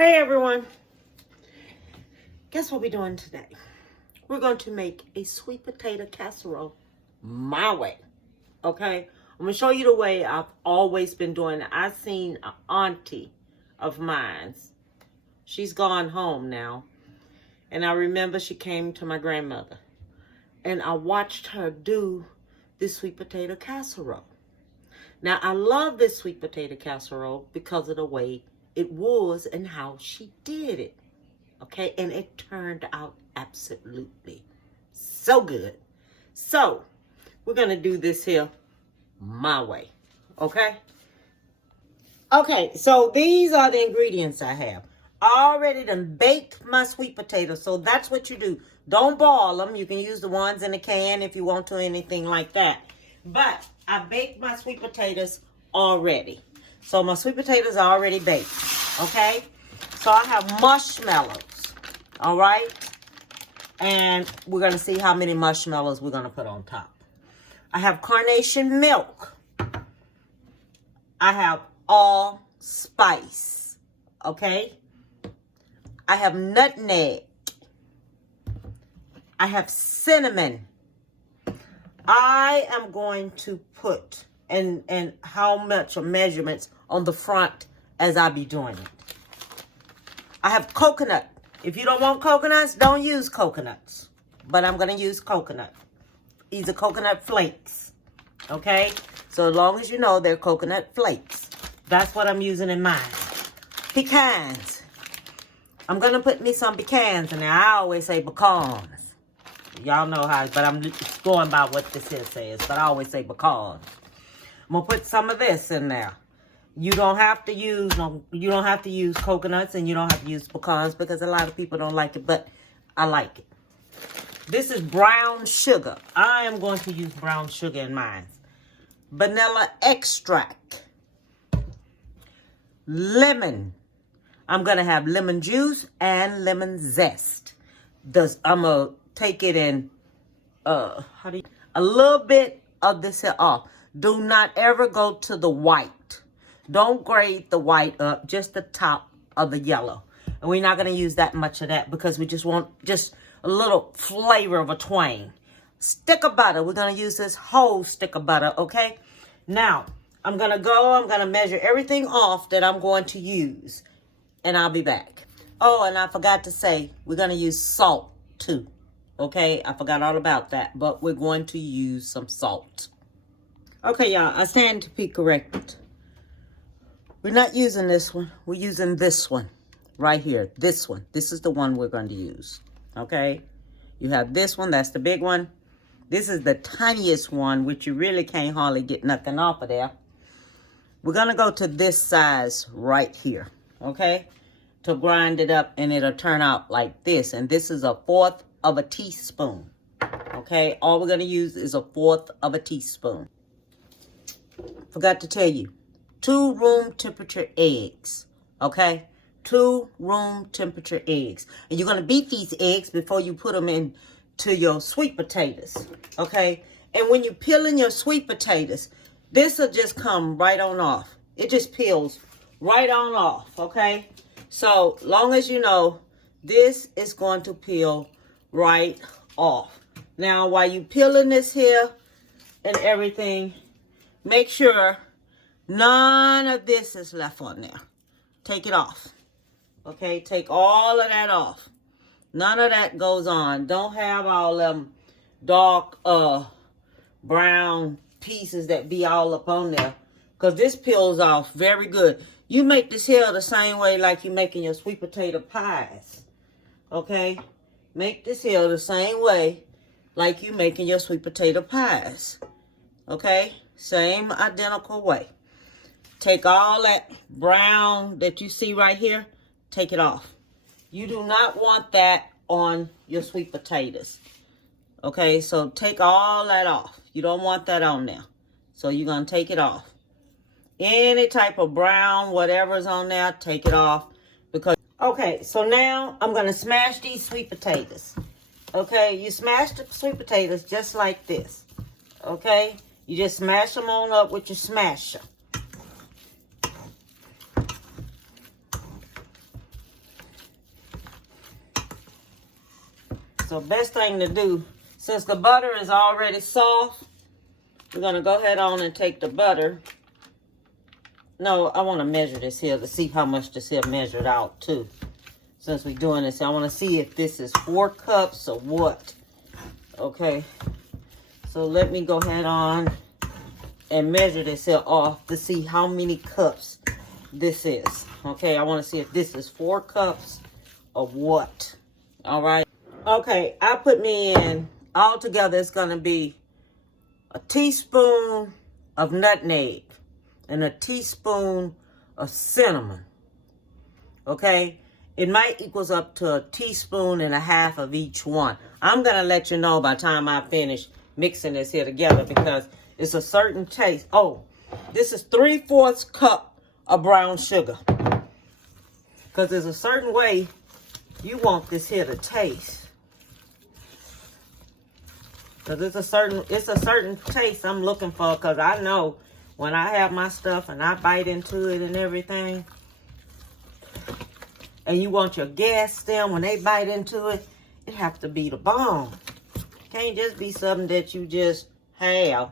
Hey everyone, guess what we're doing today? We're going to make a sweet potato casserole my way, okay? I'm going to show you the way I've always been doing it. I've seen an auntie of mine. She's gone home now, and I remember she came to my grandmother, and I watched her do this sweet potato casserole. Now, I love this sweet potato casserole because of the way it was and how she did it. Okay, and it turned out absolutely so good. So, we're going to do this here my way. Okay? Okay, so these are the ingredients I have. I already done baked my sweet potatoes, so that's what you do. Don't boil them. You can use the ones in the can if you want to, anything like that. But I baked my sweet potatoes already. So my sweet potatoes are already baked, okay? So I have marshmallows, all right? And we're going to see how many marshmallows we're going to put on top. I have carnation milk. I have allspice, okay? I have nutmeg. I have cinnamon. I am going to put and how much of measurements on the front as I be doing it. I have coconut. If you don't want coconuts, don't use coconuts. But I'm going to use coconut. These are coconut flakes. Okay? So as long as you know they're coconut flakes. That's what I'm using in mine. Pecans. I'm going to put me some pecans in there. I always say pecans. Y'all know how, but I'm going by what this here says. But I always say pecans. I'm gonna put some of this in there. You don't have to use coconuts, and you don't have to use pecans because a lot of people don't like it, but I like it. This is brown sugar. I am going to use brown sugar in mine. Vanilla extract. Lemon. I'm gonna have lemon juice and lemon zest. I'm gonna take it in a little bit of this here off. Do not ever go to the white. Don't grade the white up, just the top of the yellow. And we're not going to use that much of that because we just want just a little flavor of a twang. Stick of butter. We're going to use this whole stick of butter, okay? Now, I'm going to measure everything off that I'm going to use. And I'll be back. Oh, and I forgot to say, we're going to use salt too. Okay, I forgot all about that, but we're going to use some salt. Okay, y'all, I stand to be corrected. We're not using this one. We're using this one right here. This one. This is the one we're going to use. Okay? You have this one. That's the big one. This is the tiniest one, which you really can't hardly get nothing off of there. We're going to go to this size right here. Okay? To grind it up, and it'll turn out like this. And this is 1/4 of a teaspoon. Okay? All we're going to use is 1/4 of a teaspoon. Forgot to tell you, 2 room temperature eggs, okay? 2 room temperature eggs. And you're going to beat these eggs before you put them into your sweet potatoes, okay? And when you're peeling your sweet potatoes, this will just come right on off. It just peels right on off, okay? So long as you know, this is going to peel right off. Now, while you're peeling this here and everything, make sure none of this is left on there. Take it off. Okay, take all of that off. None of that goes on. Don't have all them dark brown pieces that be all up on there. Because this peels off very good. You make this here the same way like you're making your sweet potato pies. Okay? Make this here the same way like you're making your sweet potato pies. Okay? Same identical way. Take all that brown that you see right here, take it off. You do not want that on your sweet potatoes. Okay, so take all that off. You don't want that on there. So you're going to take it off. Any type of brown, whatever's on there, take it off. Okay, so now I'm going to smash these sweet potatoes. Okay, you smash the sweet potatoes just like this. Okay? You just smash them on up with your smasher. So best thing to do, since the butter is already soft, we're going to go ahead on and take the butter. No, I want to measure this here to see how much this here measured out too. Since we're doing this, I want to see if this is 4 cups or what. Okay. So let me go ahead on and measure this here off to see how many cups this is. Okay, I want to see if this is 4 cups or what. All right. Okay, I put me in, altogether it's going to be a teaspoon of nutmeg and a teaspoon of cinnamon. Okay, it might equals up to a teaspoon and a half of each one. I'm going to let you know by the time I finish mixing this here together because it's a certain taste. Oh, this is 3/4 cup of brown sugar. Because there's a certain way you want this here to taste. Because it's a certain taste I'm looking for. Because I know when I have my stuff and I bite into it and everything, and you want your guests them when they bite into it, it have to be the bomb. Can't just be something that you just have.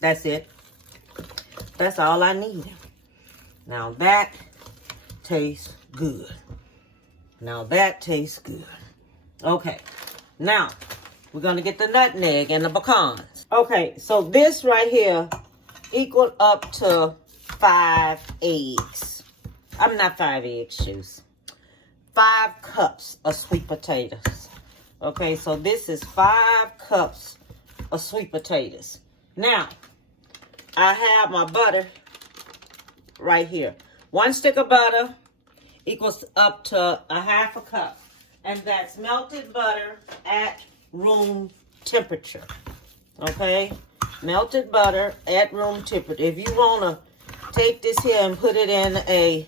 That's it. That's all I needed. Now that tastes good. Now that tastes good. Okay. Now, we're going to get the nutmeg and the pecans. Okay, so this right here equaled up to 5 eggs. I'm not 5 eggs, shoes. 5 cups of sweet potatoes. Okay, so this is 5 cups of sweet potatoes. Now, I have my butter right here. 1 stick of butter equals up to a 1/2 cup. And that's melted butter at room temperature. Okay? Melted butter at room temperature. If you want to take this here and put it in a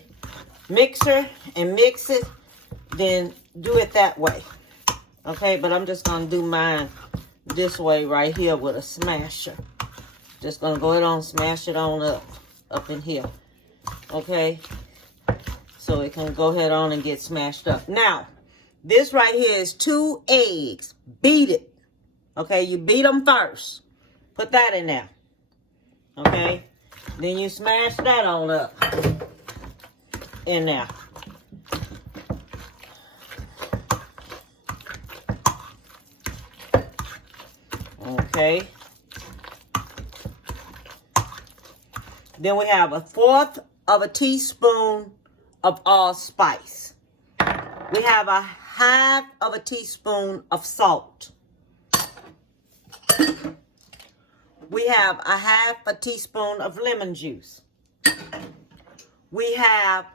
mixer and mix it, then do it that way. Okay? But I'm just going to do mine this way right here with a smasher. Just going to go ahead and smash it on up in here. Okay? So it can go ahead on and get smashed up. Now, this right here is 2 eggs. Beat it. Okay, you beat them first. Put that in there. Okay? Then you smash that on up in there. Okay. Then we have 1/4 of a teaspoon of allspice. We have 1/2 of a teaspoon of salt. We have 1/2 a teaspoon of lemon juice. We have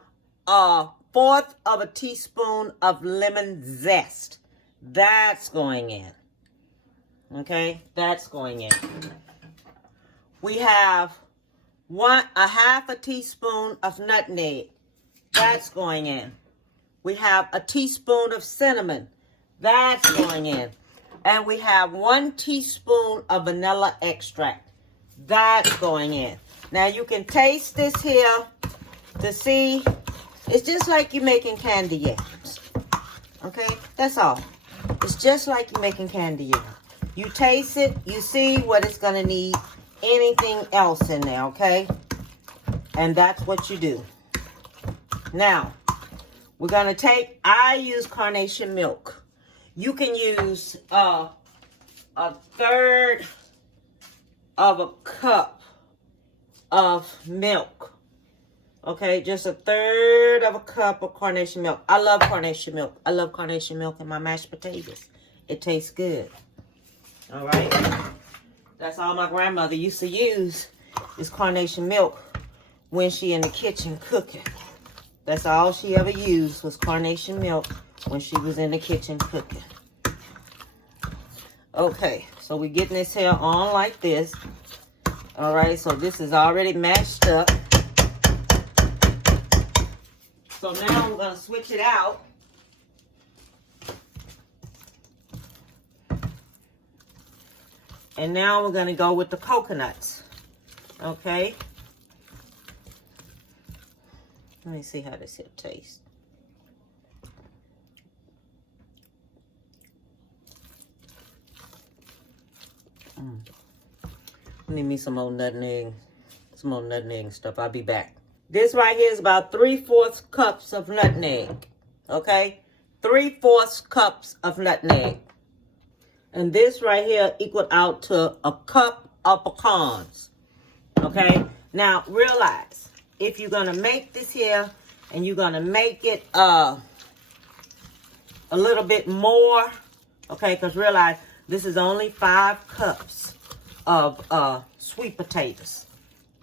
1/4 of a teaspoon of lemon zest. That's going in. Okay, that's going in. We have 1/2 a teaspoon of nutmeg. That's going in. We have a teaspoon of cinnamon. That's going in. And we have 1 teaspoon of vanilla extract. That's going in. Now you can taste this here to see. It's just like you're making candy yams. Okay? That's all. It's just like you're making candy yams. You taste it. You see what it's going to need. Anything else in there, okay? And that's what you do. Now, we're going to take, I use carnation milk. You can use a 1/3 of a cup of milk. Okay, just a 1/3 of a cup of carnation milk. I love carnation milk. I love carnation milk in my mashed potatoes. It tastes good. All right. That's all my grandmother used to use is carnation milk when she in the kitchen cooking. That's all she ever used was carnation milk when she was in the kitchen cooking. Okay, so we're getting this here on like this. All right, so this is already mashed up. So now we're going to switch it out. And now we're going to go with the coconuts. Okay. Let me see how this here tastes. Need me some more nutmeg. Some more nutmeg stuff. I'll be back. This right here is about 3/4 cups of nutmeg. Okay? 3/4 cups of nutmeg. And this right here equaled out to a cup of pecans. Okay? Now, realize, if you're going to make this here, and you're going to make it a little bit more, okay? Because realize, this is only 5 cups of sweet potatoes.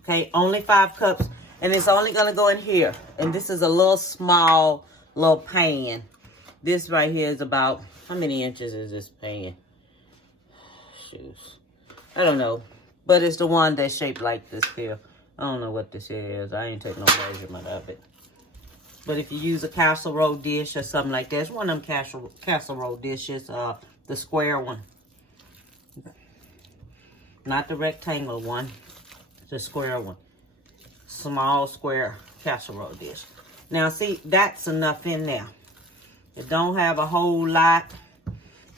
Okay? Only 5 cups. And it's only going to go in here. And this is a little small little pan. This right here is about, how many inches is this pan? Shoes. I don't know. But it's the one that's shaped like this here. I don't know what this is. I ain't taking no measurement of it. But if you use a casserole dish or something like that, it's one of them casserole dishes, the square one. Not the rectangle one, the square one. Small square casserole dish. Now see, that's enough in there. It don't have a whole lot.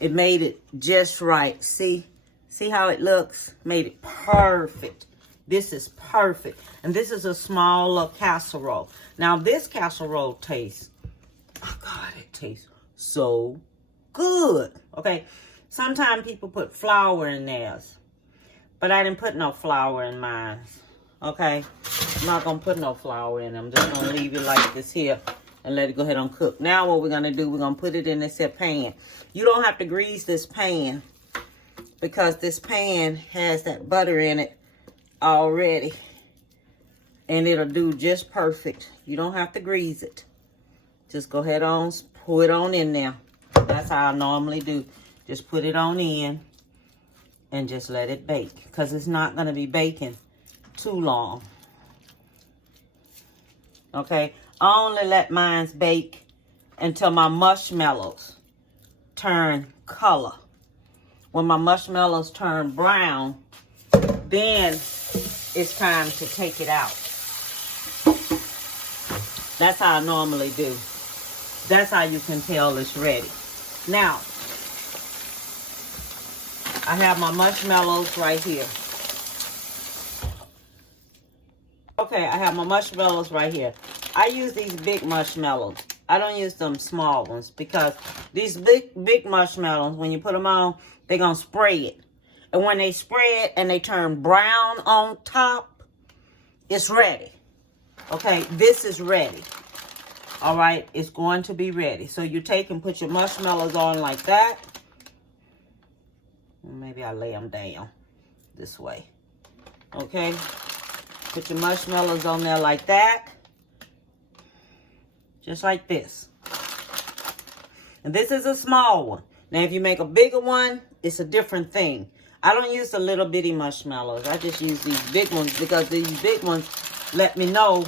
It made it just right. See how it looks? Made it perfect. This is perfect. And this is a small little casserole. Now this casserole tastes, oh God, it tastes so good. Okay, sometimes people put flour in theirs, but I didn't put no flour in mine. Okay, I'm not gonna put no flour in them. I'm just gonna leave it like this here and let it go ahead and cook. Now what we're gonna do, we're gonna put it in this here pan. You don't have to grease this pan because this pan has that butter in it already. And it'll do just perfect. You don't have to grease it. Just go ahead on, pour it on in there. That's how I normally do. Just put it on in and just let it bake. Because it's not gonna be baking too long. Okay, I only let mine bake until my marshmallows turn color. When my marshmallows turn brown, then it's time to take it out. That's how I normally do. That's how you can tell it's ready. Now, I have my marshmallows right here. Okay, I have my marshmallows right here. I use these big marshmallows. I don't use them small ones because these big marshmallows, when you put them on, they're going to spray it. And when they spray it and they turn brown on top, it's ready. Okay, this is ready. All right, it's going to be ready. So you take and put your marshmallows on like that. Maybe I lay them down this way. Okay, put your marshmallows on there like that. Just like this. And this is a small one. Now, if you make a bigger one, it's a different thing. I don't use the little bitty marshmallows. I just use these big ones because these big ones let me know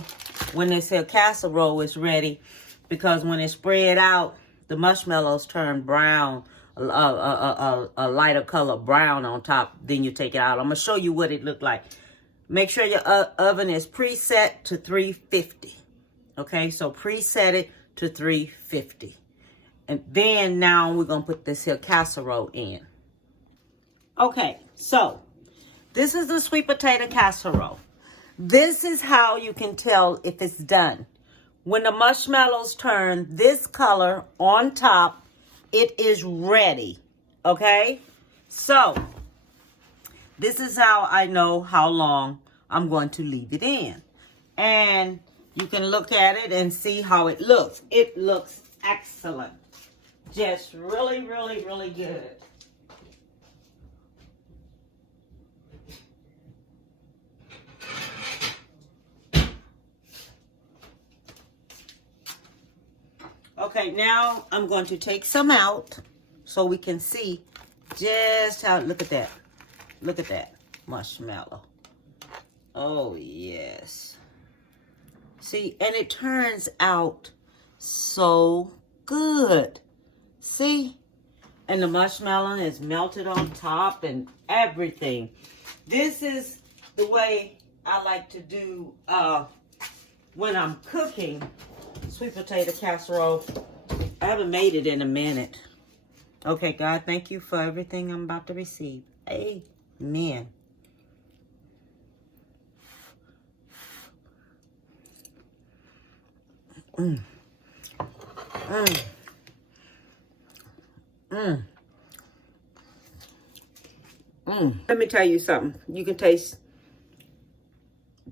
when they say casserole is ready. Because when it's spread out, the marshmallows turn brown, a lighter color brown on top. Then you take it out. I'm going to show you what it looked like. Make sure your oven is preset to 350. Okay, so preset it to 350. And then now we're going to put this here casserole in. Okay, so this is the sweet potato casserole. This is how you can tell if it's done. When the marshmallows turn this color on top, it is ready. Okay, so this is how I know how long I'm going to leave it in. And you can look at it and see how it looks. It looks excellent. Just really, really, really good. Okay, now I'm going to take some out so we can see just how, look at that. Look at that marshmallow. Oh, yes. See, and it turns out so good. See? And the marshmallow is melted on top and everything. This is the way I like to do when I'm cooking sweet potato casserole. I haven't made it in a minute. Okay, God, thank you for everything I'm about to receive. Hey. Man. Mm. Mm. Mm. Mm. Let me tell you something. You can taste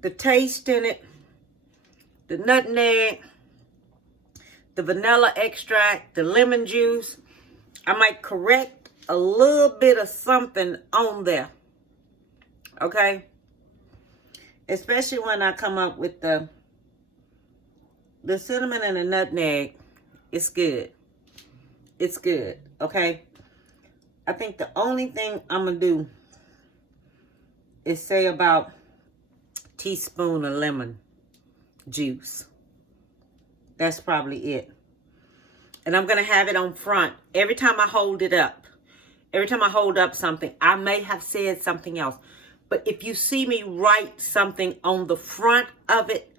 the taste in it, the nutmeg, the vanilla extract, the lemon juice. I might correct a little bit of something on there. Okay? Especially when I come up with the cinnamon and the nutmeg. It's good. It's good. Okay? I think the only thing I'm going to do is say about a teaspoon of lemon juice. That's probably it. And I'm going to have it on front. Every time I hold it up, every time I hold up something, I may have said something else. But if you see me write something on the front of it,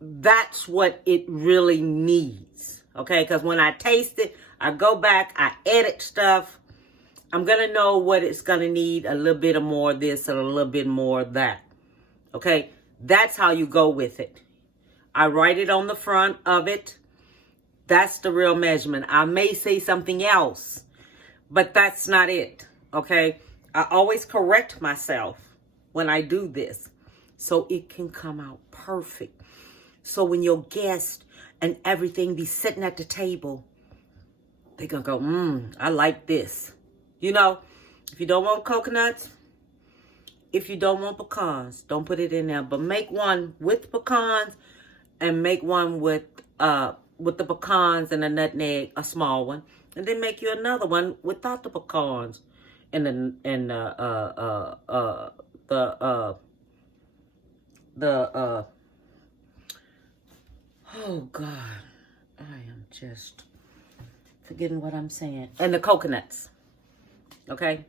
that's what it really needs. Okay? Because when I taste it, I go back, I edit stuff. I'm going to know what it's going to need, a little bit of more of this and a little bit more of that. Okay? That's how you go with it. I write it on the front of it. That's the real measurement. I may say something else, but that's not it. Okay? I always correct myself when I do this so it can come out perfect. So when your guests and everything be sitting at the table, they're going to go, I like this. You know, if you don't want coconuts, if you don't want pecans, don't put it in there. But make one with pecans and make one with the pecans and the nutmeg, a small one. And then make you another one without the pecans and oh God, I am just forgetting what I'm saying. And the coconuts. Okay?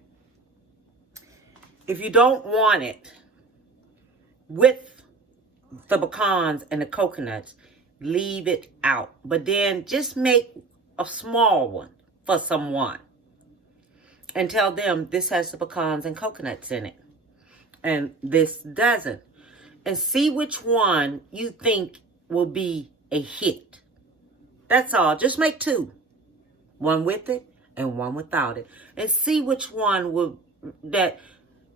If you don't want it with the pecans and the coconuts, leave it out. But then just make a small one for someone. And tell them this has the pecans and coconuts in it. And this doesn't. And see which one you think will be a hit. That's all. Just make two. One with it and one without it. And see which one that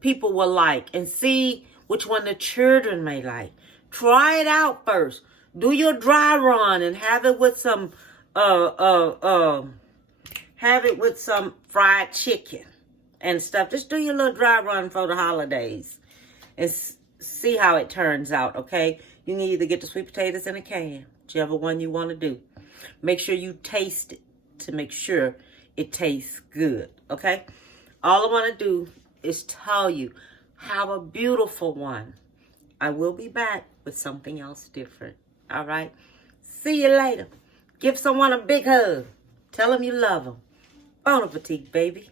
people will like. And see which one the children may like. Try it out first. Do your dry run and have it with some fried chicken and stuff. Just do your little dry run for the holidays and see how it turns out, okay? You can either get the sweet potatoes in a can, whichever one you want to do. Make sure you taste it to make sure it tastes good, okay? All I want to do is tell you, have a beautiful one. I will be back with something else different, all right? See you later. Give someone a big hug. Tell them you love them. Bon appetit, baby.